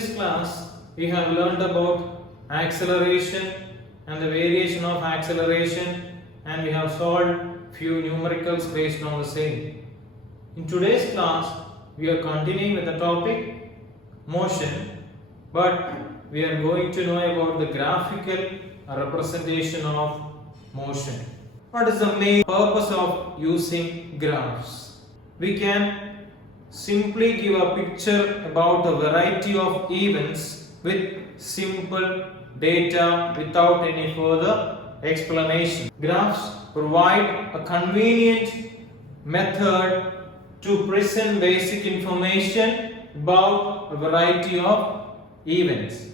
previous class, we have learned about acceleration and the variation of acceleration, and we have solved few numericals based on the same. In today's class, we are continuing with the topic motion, but we are going to know about the graphical representation of motion. What is the main purpose of using graphs? We can simply give a picture about a variety of events with simple data without any further explanation. Graphs provide a convenient method to present basic information about a variety of events.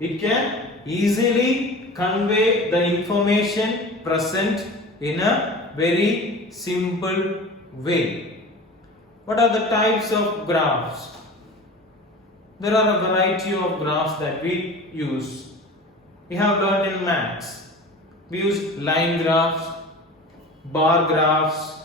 It can easily convey the information present in a very simple way. What are the types of graphs? There are a variety of graphs that we use. We have learned in maths. We use line graphs, bar graphs,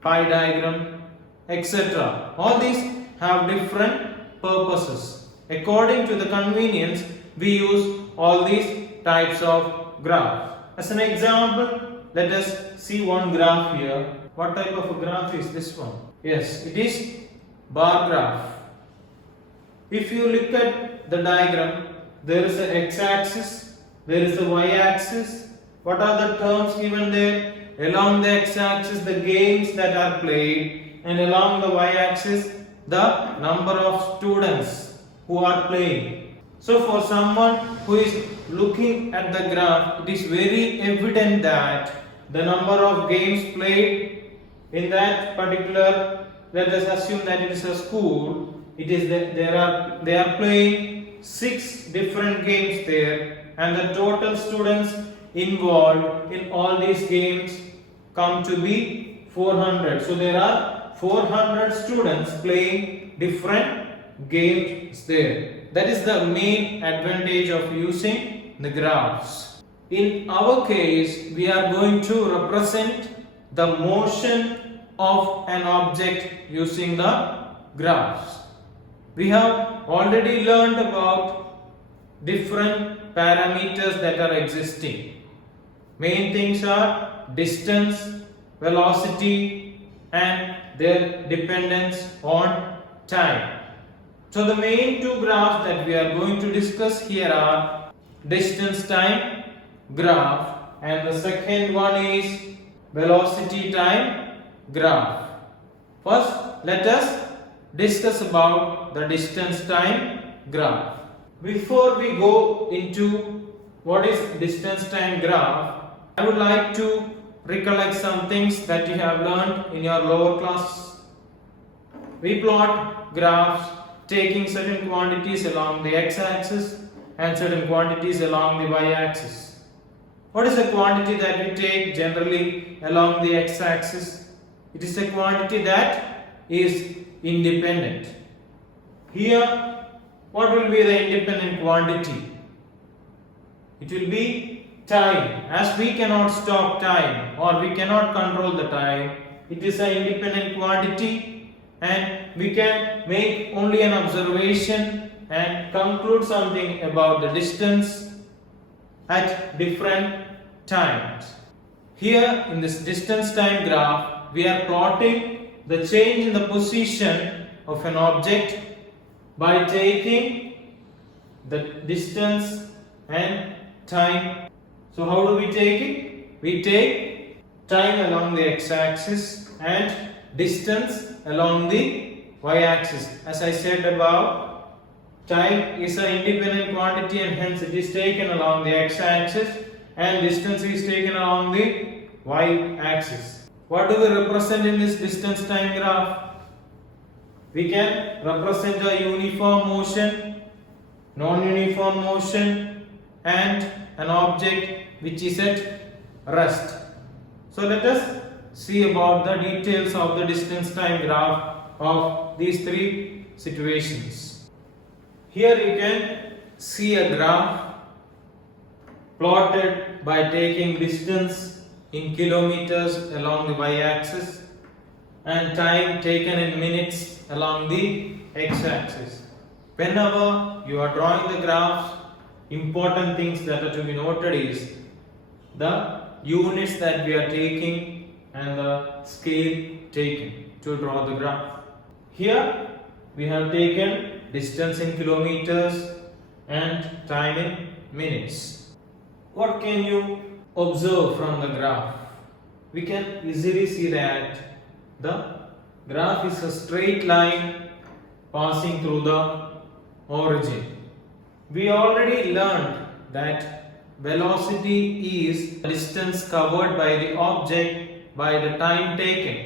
pie diagram, etc. All these have different purposes. According to the convenience, we use all these types of graphs. As an example, let us see one graph here. What type of a graph is this one? Yes, it is bar graph. If you look at the diagram, there is a x-axis, there is a y-axis. What are the terms given there? Along the x-axis, the games that are played, and along the y-axis, the number of students who are playing. So for someone who is looking at the graph, it is very evident that the number of games played in that particular, let us assume that it is a school, they are playing 6 different games there, and the total students involved in all these games come to be 400. So there are 400 students playing different games there. That is the main advantage of using the graphs. In our case, we are going to represent the motion of an object using the graphs. We have already learned about different parameters that are existing. Main things are distance, velocity, and their dependence on time. So the main two graphs that we are going to discuss here are distance time graph, and the second one is velocity time graph. First, let us discuss about the distance time graph. Before we go into what is distance time graph, I would like to recollect some things that you have learned in your lower class. We plot graphs taking certain quantities along the x-axis and certain quantities along the y-axis. What is the quantity that we take generally along the x-axis? It is a quantity that is independent. Here, what will be the independent quantity? It will be time. As we cannot stop time or we cannot control the time, it is an independent quantity, and we can make only an observation and conclude something about the distance at different times. Here in this distance time graph, we are plotting the change in the position of an object by taking the distance and time. So how do we take it? We take time along the x-axis and distance along the y-axis. As I said above, time is an independent quantity and hence it is taken along the x-axis, and distance is taken along the y-axis. What do we represent in this distance time graph? We can represent a uniform motion, non-uniform motion, and an object which is at rest. So let us see about the details of the distance time graph of these three situations. Here you can see a graph plotted by taking distance in kilometers along the y-axis and time taken in minutes along the x-axis. whenever you are drawing the graphs, important things that are to be noted is the units that we are taking and the scale taken to draw the graph. Here we have taken distance in kilometers and time in minutes. What can you observe from the graph? We can easily see that the graph is a straight line passing through the origin. We already learned that velocity is the distance covered by the object by the time taken.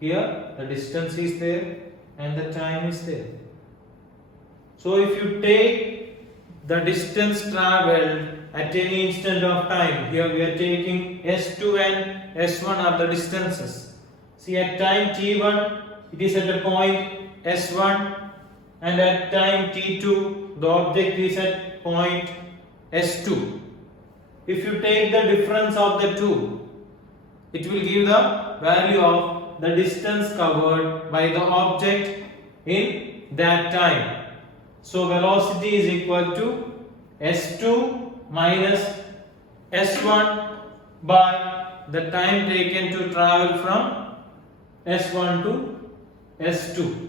Here the distance is there and the time is there. So if you take the distance travelled at any instant of time, here we are taking S2 and S1 are the distances. See, at time t1 it is at a point S1, and at time t2 the object is at point S2. If you take the difference of the two, it will give the value of the distance covered by the object in that time. So velocity is equal to S2 minus S1 by the time taken to travel from S1 to S2.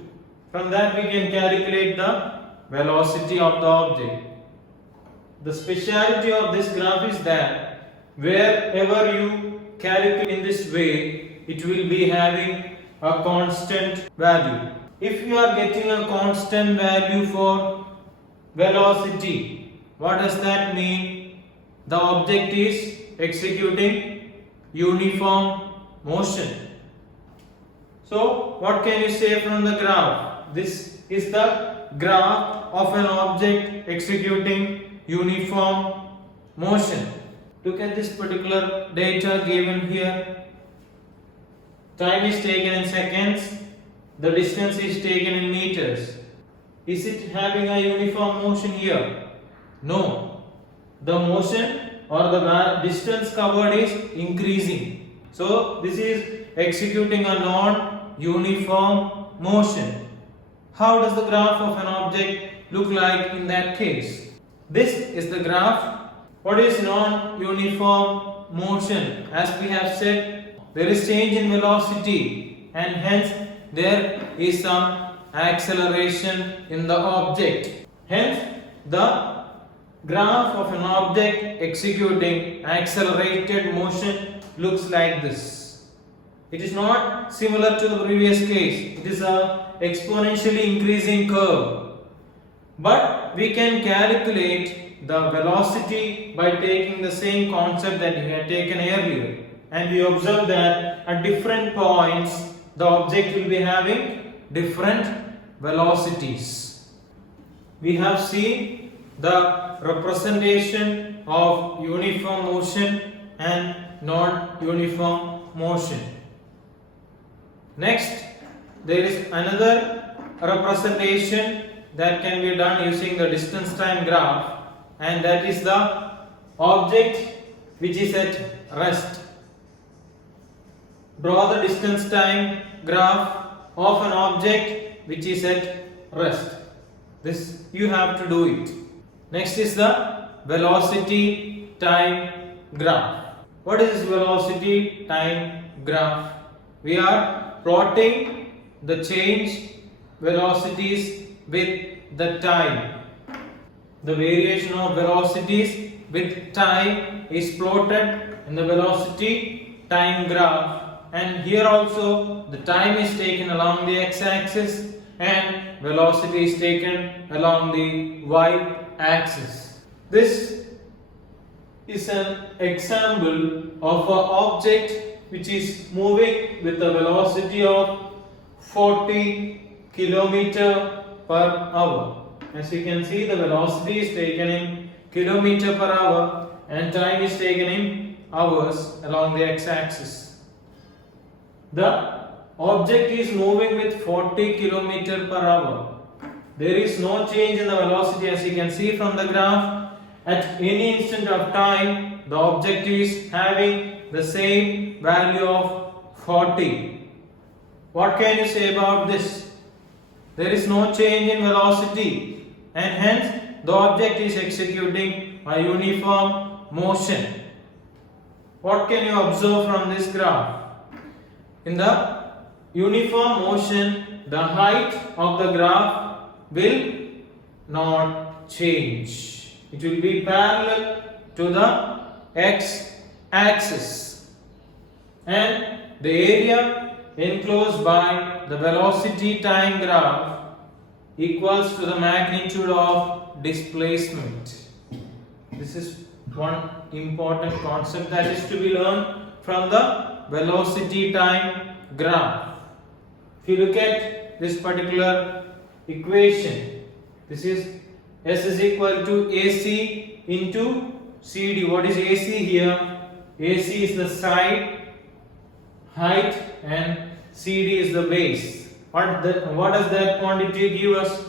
From that we can calculate the velocity of the object. The speciality of this graph is that wherever you calculate in this way, it will be having a constant value. If you are getting a constant value for velocity, what does that mean? The object is executing uniform motion. So what can you say from the graph? This is the graph of an object executing uniform motion. Look at this particular data given here. Time is taken in seconds. The distance is taken in meters. Is it having a uniform motion here? No. The motion or the distance covered is increasing. So this is executing a non-uniform motion. How does the graph of an object look like in that case? This is the graph. What is non-uniform motion? As we have said, there is change in velocity and hence there is some acceleration in the object. Hence the graph of an object executing accelerated motion looks like this. It is not similar to the previous case. It is a exponentially increasing curve. But we can calculate the velocity by taking the same concept that we had taken earlier. And we observe that at different points the object will be having different velocities. We have seen the representation of uniform motion and non-uniform motion. Next, there is another representation that can be done using the distance time graph, and that is the object which is at rest. Draw the distance time graph of an object which is at rest. This you have to do it. Next is the velocity time graph. What is this velocity time graph? We are plotting the change velocities with the time. The variation of velocities with time is plotted in the velocity time graph, and here also the time is taken along the x-axis and velocity is taken along the y-axis. This is an example of an object which is moving with a velocity of 40 km per hour. As you can see, the velocity is taken in km per hour and time is taken in hours along the x-axis. The object is moving with 40 km per hour. There is no change in the velocity, as you can see from the graph. At any instant of time, the object is having the same value of 40. What can you say about this? there is no change in velocity, and hence the object is executing a uniform motion. What can you observe from this graph? In the uniform motion, the height of the graph will not change. It will be parallel to the x-axis, and the area enclosed by the velocity time graph equals to the magnitude of displacement. This is one important concept that is to be learned from the velocity time graph. If you look at this particular equation, this is S is equal to AC into CD. What is AC here? AC is the side height and CD is the base. What does that quantity give us?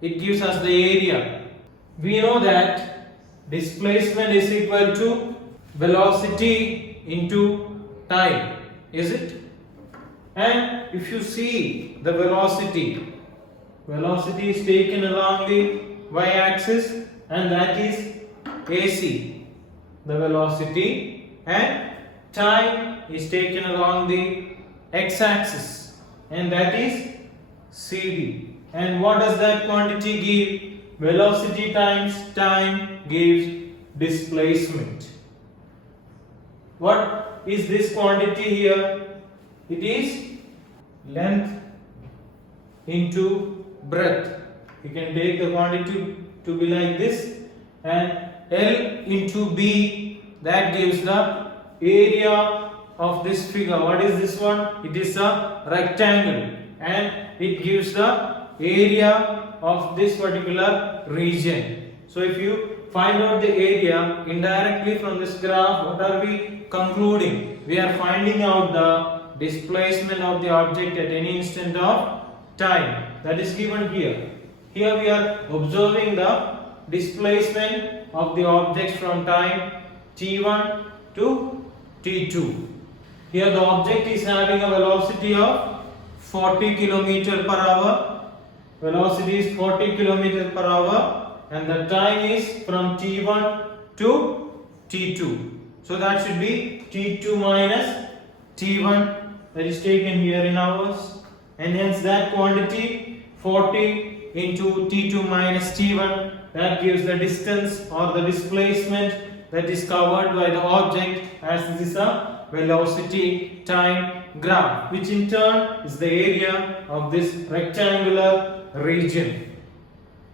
It gives us the area. We know that displacement is equal to velocity into time, is it? And if you see the velocity is taken along the y-axis, and that is AC, the velocity, and time is taken along the x-axis, and that is CD. And what does that quantity give? Velocity times time gives displacement. What is this quantity here? It is length into breadth. You can take the quantity to be like this, and L into B, that gives the area of this figure. What is this one? It is a rectangle, and it gives the area of this particular region. So if you find out the area indirectly from this graph, what are we concluding? We are finding out the displacement of the object at any instant of time. That is given here. Here we are observing the displacement of the object from time t1 to t2. Here the object is having a velocity of 40 km per hour. Velocity is 40 km per hour, and the time is from t1 to t2. So that should be t2 minus t1, that is taken here in hours, and hence that quantity 40 into t2 minus t1, that gives the distance or the displacement that is covered by the object, as this is a velocity time graph, which in turn is the area of this rectangular region.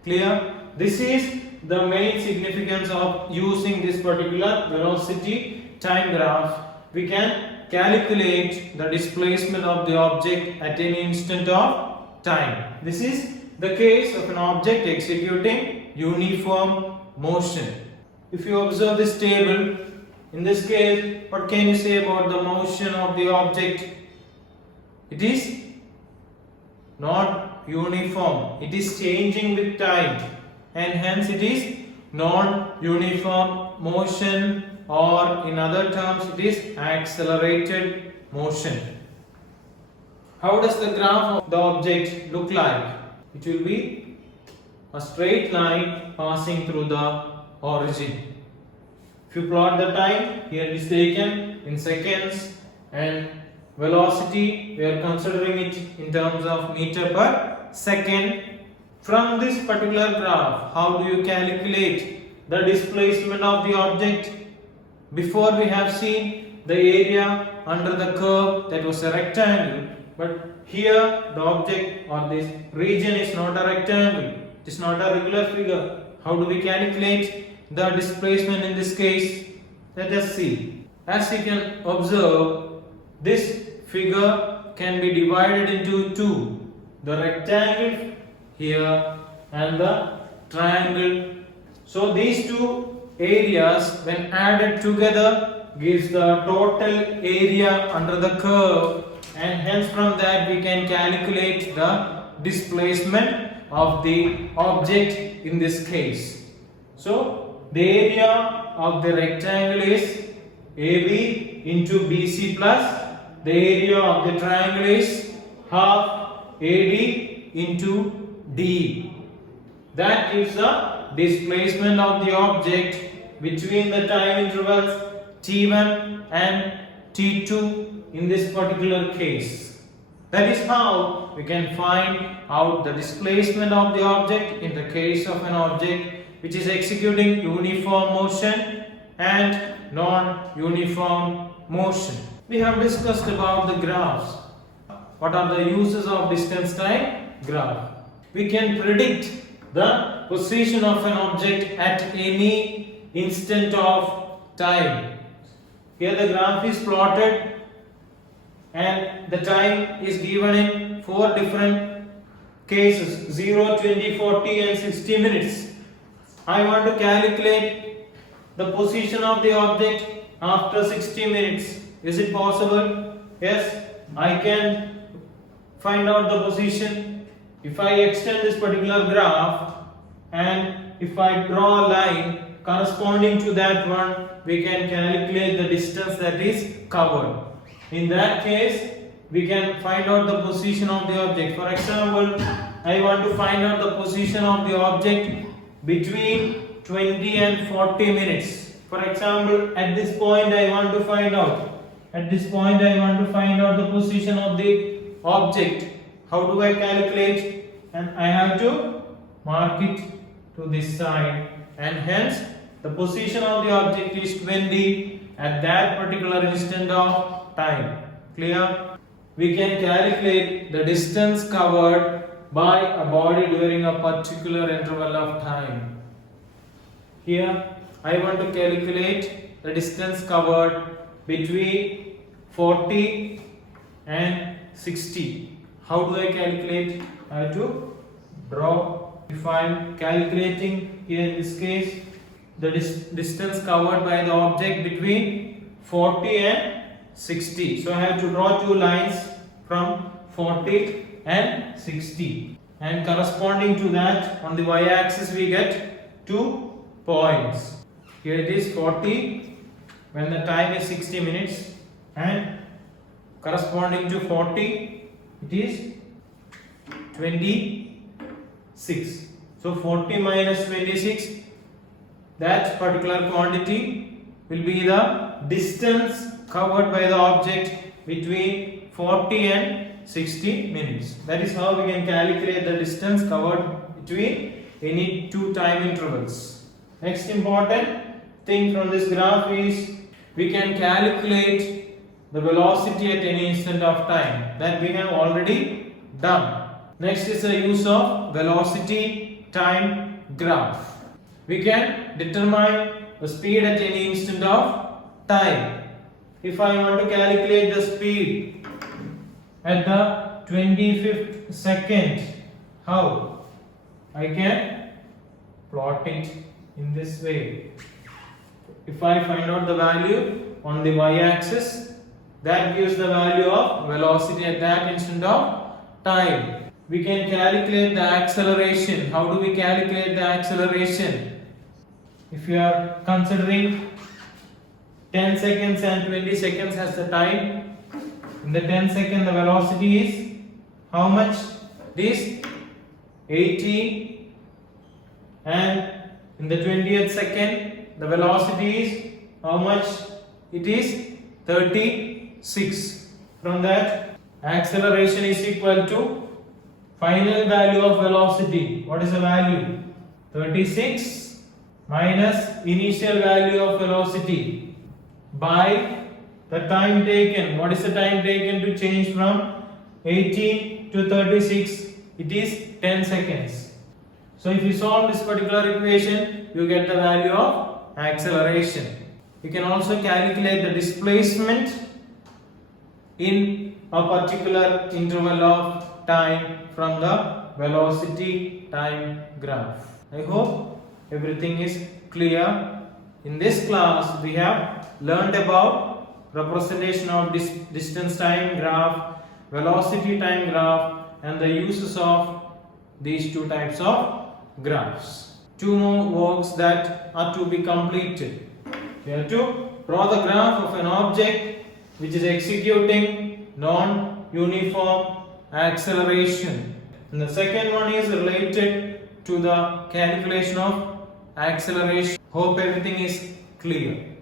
Clear? This is the main significance of using this particular velocity time graph. We can calculate the displacement of the object at any instant of time. This is the case of an object executing uniform motion. If you observe this table, in this case, what can you say about the motion of the object? It is not uniform. It is changing with time, and hence it is non-uniform motion, or in other terms it is accelerated motion. How does the graph of the object look like? It will be a straight line passing through the origin. If you plot the time, here it is taken in seconds, and velocity, we are considering it in terms of meter per second. From this particular graph, how do you calculate the displacement of the object? Before we have seen the area under the curve, that was a rectangle, but here the object or this region is not a rectangle, it is not a regular figure. How do we calculate the displacement in this case? Let us see. As you can observe, this figure can be divided into two, the rectangle here and the triangle. So these two areas, when added together, gives the total area under the curve, and hence from that we can calculate the displacement of the object in this case. So the area of the rectangle is AB into BC plus the area of the triangle is half AD into d. That gives the displacement of the object between the time intervals t1 and t2 in this particular case. That is how we can find out the displacement of the object in the case of an object which is executing uniform motion and non-uniform motion. We have discussed about the graphs. What are the uses of distance time graph? We can predict the position of an object at any instant of time. Here the graph is plotted and the time is given in 4 different cases: 0, 20, 40 and 60 minutes. I want to calculate the position of the object after 60 minutes. Is it possible? Yes, I can find out the position. If I extend this particular graph and if I draw a line corresponding to that one, we can calculate the distance that is covered. In that case, we can find out the position of the object. For example, I want to find out the position of the object between 20 and 40 minutes. For example, at this point I want to find out. At this point I want to find out the position of the object. How do I calculate? And I have to mark it to this side, and hence the position of the object is 20 at that particular instant of time. Clear? We can calculate the distance covered by a body during a particular interval of time. Here I want to calculate the distance covered between 40 and 60. How do I calculate? I have to draw. If I am calculating here in this case the distance covered by the object between 40 and 60. So I have to draw 2 lines from 40 and 60, and corresponding to that on the y-axis we get 2 points. Here it is 40 when the time is 60 minutes, and corresponding to 40 it is 26. So 40 minus 26, that particular quantity will be the distance covered by the object between 40 and 60 minutes. That is how we can calculate the distance covered between any 2 time intervals. Next important thing from this graph is we can calculate the velocity at any instant of time. That we have already done. Next is the use of velocity time graph. We can determine the speed at any instant of time. If I want to calculate the speed at the 25th second, how? I can plot it in this way. If I find out the value on the y-axis, that gives the value of velocity at that instant of time. We can calculate the acceleration. How do we calculate the acceleration? If you are considering 10 seconds and 20 seconds as the time, in the 10 second the velocity is how much? It is 80, and in the 20th second the velocity is how much? It is 36. From that, acceleration is equal to final value of velocity. What is the value? 36 minus initial value of velocity by the time taken. What is the time taken to change from 18 to 36? It is 10 seconds. So if you solve this particular equation, you get the value of acceleration. You can also calculate the displacement in a particular interval of time from the velocity time graph. I hope everything is clear. In this class we have learned about representation of distance time graph, velocity time graph, and the uses of these 2 types of graphs. 2 more works that are to be completed. We have to draw the graph of an object which is executing non-uniform acceleration. And the second one is related to the calculation of acceleration. Hope everything is clear.